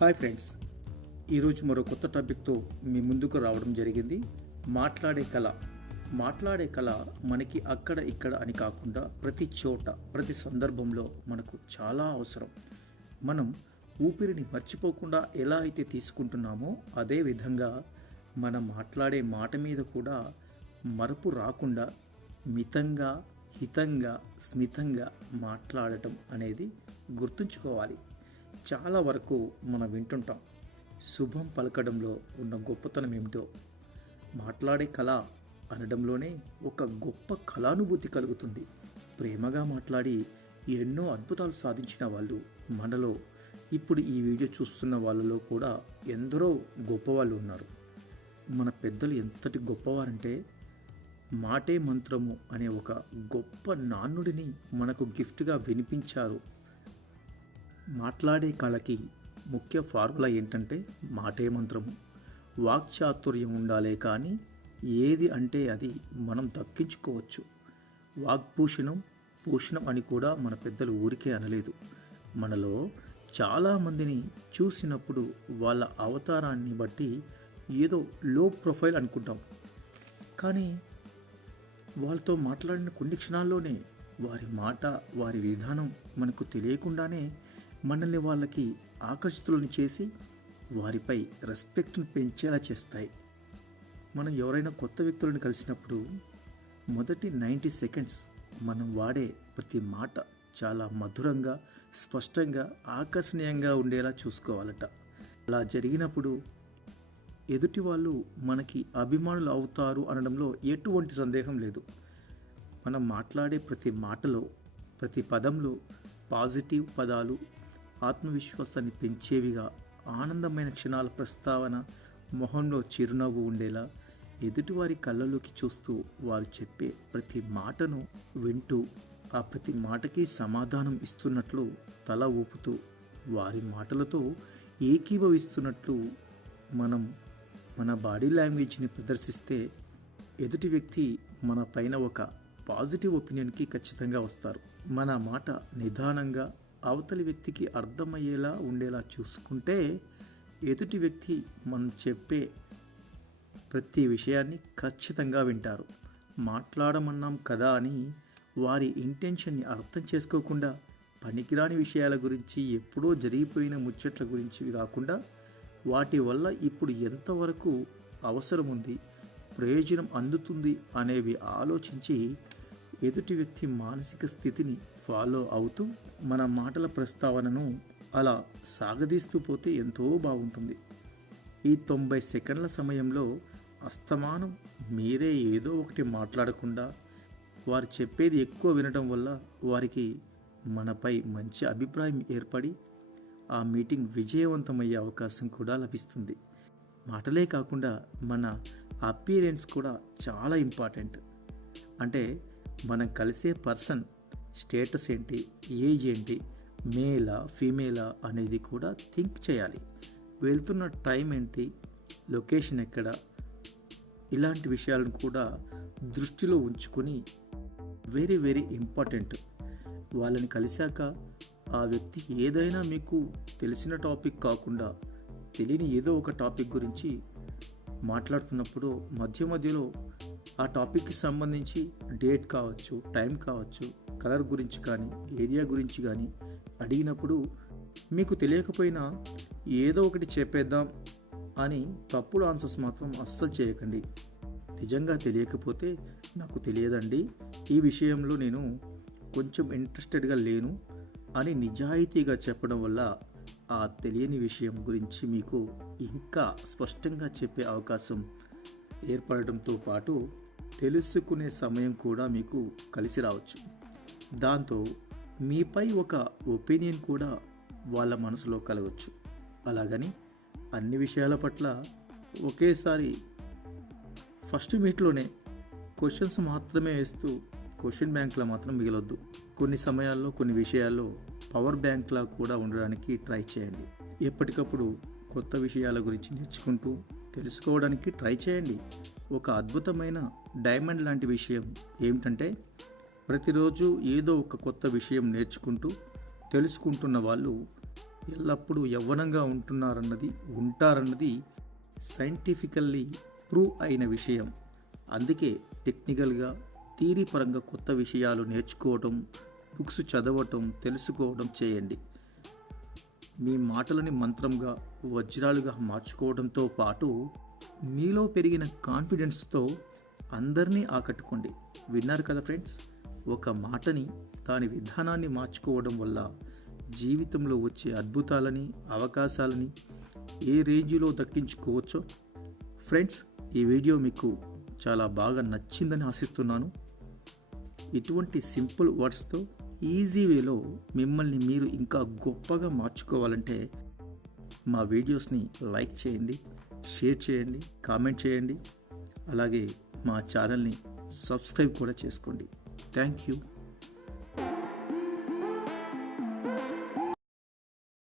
Hi friends, ఈరోజు మరో కొత్త టాపిక్తో మీ ముందుకు రావడం జరిగింది. మాట్లాడే కళ మనకి అక్కడ ఇక్కడ అని కాకుండా ప్రతి చోట ప్రతి సందర్భంలో మనకు చాలా అవసరం. మనం ఊపిరిని మర్చిపోకుండా ఎలా అయితే తీసుకుంటున్నామో అదే విధంగా మనం మాట్లాడే మాట మీద కూడా మరపు రాకుండా మితంగా హితంగా స్మితంగా మాట్లాడటం అనేది గుర్తుంచుకోవాలి. చాలా వరకు మనం వింటుంటాం. శుభం పలకడంలో ఉన్న గొప్పతనం ఏమిటో, మాట్లాడే కళ అనడంలోనే ఒక గొప్ప కళానుభూతి కలుగుతుంది. ప్రేమగా మాట్లాడి ఎన్నో అద్భుతాలు సాధించిన వాళ్ళు మనలో, ఇప్పుడు ఈ వీడియో చూస్తున్న వాళ్ళలో కూడా ఎందరో గొప్పవాళ్ళు ఉన్నారు. మన పెద్దలు ఎంతటి గొప్పవారంటే, మాటే మంత్రము అనే ఒక గొప్ప నానుడిని మనకు గిఫ్ట్గా వినిపించారు. మాట్లాడే కళకి ముఖ్య ఫార్ములా ఏంటంటే మాటే మంత్రము. వాక్చాతుర్యం ఉండాలే కానీ ఏది అంటే అది మనం దక్కించుకోవచ్చు. వాగ్భూషణం భూషణం అని కూడా మన పెద్దలు ఊరికే అనలేదు. మనలో చాలామందిని చూసినప్పుడు వాళ్ళ అవతారాన్ని బట్టి ఏదో లో ప్రొఫైల్ అనుకుంటాం, కానీ వాళ్ళతో మాట్లాడిన కొన్ని క్షణాల్లోనే వారి మాట వారి విధానం మనకు తెలియకుండానే మనల్ని వాళ్ళకి ఆకర్షితులను చేసి వారిపై రెస్పెక్ట్ను పెంచేలా చేస్తాయి. మనం ఎవరైనా కొత్త వ్యక్తులను కలిసినప్పుడు మొదటి 90 సెకండ్స్ మనం వాడే ప్రతి మాట చాలా మధురంగా స్పష్టంగా ఆకర్షణీయంగా ఉండేలా చూసుకోవాలట. అలా జరిగినప్పుడు ఎదుటి వాళ్ళు మనకి అభిమానులు అవుతారు అనడంలో ఎటువంటి సందేహం లేదు. మనం మాట్లాడే ప్రతి మాటలో ప్రతి పదంలో పాజిటివ్ పదాలు ఆత్మవిశ్వాసాన్ని పెంచేవిగా, ఆనందమైన క్షణాల ప్రస్తావన, మొహంలో చిరునవ్వు ఉండేలా, ఎదుటివారి కళ్ళలోకి చూస్తూ వారు చెప్పే ప్రతి మాటను వింటూ ఆ ప్రతి మాటకి సమాధానం ఇస్తున్నట్లు తల ఊపుతూ వారి మాటలతో ఏకీభవిస్తున్నట్లు మనం మన బాడీ లాంగ్వేజ్ని ప్రదర్శిస్తే ఎదుటి వ్యక్తి మన పైన ఒక పాజిటివ్ ఒపీనియన్కి ఖచ్చితంగా వస్తారు. మన మాట నిదానంగా అవతలి వ్యక్తికి అర్థమయ్యేలా ఉండేలా చూసుకుంటే ఎదుటి వ్యక్తి మనం చెప్పే ప్రతి విషయాన్ని ఖచ్చితంగా వింటారు. మాట్లాడమన్నాం కదా అని వారి ఇంటెన్షన్ని అర్థం చేసుకోకుండా పనికిరాని విషయాల గురించి, ఎప్పుడో జరిగిపోయిన ముచ్చట్ల గురించి కాకుండా వాటి వల్ల ఇప్పుడు ఎంతవరకు అవసరం ఉంది, ప్రయోజనం అందుతుంది అనేవి ఆలోచించి ఎదుటి వ్యక్తి మానసిక స్థితిని ఫాలో అవుతూ మన మాటల ప్రస్తావనను అలా సాగదీస్తూ పోతే ఎంతో బాగుంటుంది. ఈ 90 సెకండ్ల సమయంలో అస్తమానం మీరే ఏదో ఒకటి మాట్లాడకుండా వారు చెప్పేది ఎక్కువ వినడం వల్ల వారికి మనపై మంచి అభిప్రాయం ఏర్పడి ఆ మీటింగ్ విజయవంతమయ్యే అవకాశం కూడా లభిస్తుంది. మాటలే కాకుండా మన అపియరెన్స్ కూడా చాలా ఇంపార్టెంట్. అంటే మనం కలిసే పర్సన్ స్టేటస్ ఏంటి, ఏజ్ ఏంటి, మేలా ఫీమేలా అనేది కూడా థింక్ చేయాలి. వెళ్తున్న టైం ఏంటి, లొకేషన్ ఎక్కడ, ఇలాంటి విషయాలను కూడా దృష్టిలో ఉంచుకొని వెరీ వెరీ ఇంపార్టెంట్. వాళ్ళని కలిశాక ఆ వ్యక్తి ఏదైనా మీకు తెలిసిన టాపిక్ కాకుండా తెలియని ఏదో ఒక టాపిక్ గురించి మాట్లాడుతున్నప్పుడు మధ్య మధ్యలో ఆ టాపిక్కి సంబంధించి డేట్ కావచ్చు, టైం కావచ్చు, కలర్ గురించి కానీ ఏరియా గురించి కానీ అడిగినప్పుడు మీకు తెలియకపోయినా ఏదో ఒకటి చెప్పేద్దాం అని తప్పుడు ఆన్సర్స్ మాత్రం అస్సలు చేయకండి. నిజంగా తెలియకపోతే నాకు తెలియదండి, ఈ విషయంలో నేను కొంచెం ఇంట్రెస్టెడ్గా లేను అని నిజాయితీగా చెప్పడం వల్ల ఆ తెలియని విషయం గురించి మీకు ఇంకా స్పష్టంగా చెప్పే అవకాశం ఏర్పడటంతో పాటు తెలుసుకునే సమయం కూడా మీకు కలిసి రావచ్చు. దాంతో మీపై ఒక ఒపీనియన్ కూడా వాళ్ళ మనసులో కలగవచ్చు. అలాగని అన్ని విషయాల పట్ల ఒకేసారి ఫస్ట్ మీట్లోనే క్వశ్చన్స్ మాత్రమే వేస్తూ క్వశ్చన్ బ్యాంక్లా మాత్రం మిగలొద్దు. కొన్ని సమయాల్లో కొన్ని విషయాల్లో పవర్ బ్యాంక్లా కూడా ఉండడానికి ట్రై చేయండి. ఎప్పటికప్పుడు కొత్త విషయాల గురించి నేర్చుకుంటూ తెలుసుకోవడానికి ట్రై చేయండి. ఒక అద్భుతమైన డైమండ్ లాంటి విషయం ఏమిటంటే, ప్రతిరోజు ఏదో ఒక కొత్త విషయం నేర్చుకుంటూ తెలుసుకుంటున్న వాళ్ళు ఎల్లప్పుడూ యవ్వనంగా ఉంటారన్నది సైంటిఫికల్లీ ప్రూవ్ అయిన విషయం. అందుకే టెక్నికల్గా థియరీ పరంగా కొత్త విషయాలు నేర్చుకోవటం, బుక్స్ చదవటం, తెలుసుకోవడం చేయండి. మీ మాటలని మంత్రంగా, వజ్రాలుగా మార్చుకోవడంతో పాటు మీలో పెరిగిన కాన్ఫిడెన్స్తో అందరినీ ఆకట్టుకోండి. విన్నారు కదా ఫ్రెండ్స్, ఒక మాటని దాని విధానాన్ని మార్చుకోవడం వల్ల జీవితంలో వచ్చే అద్భుతాలని, అవకాశాలని ఏ రేంజ్లో దక్కించుకోవచ్చో. ఫ్రెండ్స్, ఈ వీడియో మీకు చాలా బాగా నచ్చిందని ఆశిస్తున్నాను. ఇటువంటి సింపుల్ వర్డ్స్తో ఈజీ వేలో మిమ్మల్ని మీరు ఇంకా గొప్పగా మార్చుకోవాలంటే మా వీడియోస్ని లైక్ చేయండి, షేర్ చేయండి, కామెంట్ చేయండి. అలాగే మా ఛానల్ని సబ్స్క్రైబ్ కూడా చేసుకోండి. Thank you.